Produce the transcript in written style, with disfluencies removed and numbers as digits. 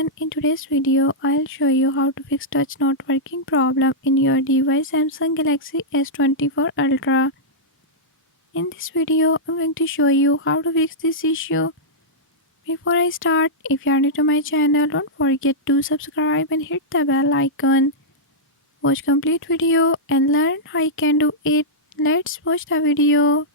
everyone, in today's video I'll show you how to fix touch not working problem in your device Samsung Galaxy S24 Ultra. In this video I'm going to show you how to fix this issue. Before I start, if you are new to my channel, don't forget to subscribe and hit the bell icon. Watch complete video and learn how you can do it. Let's watch the video.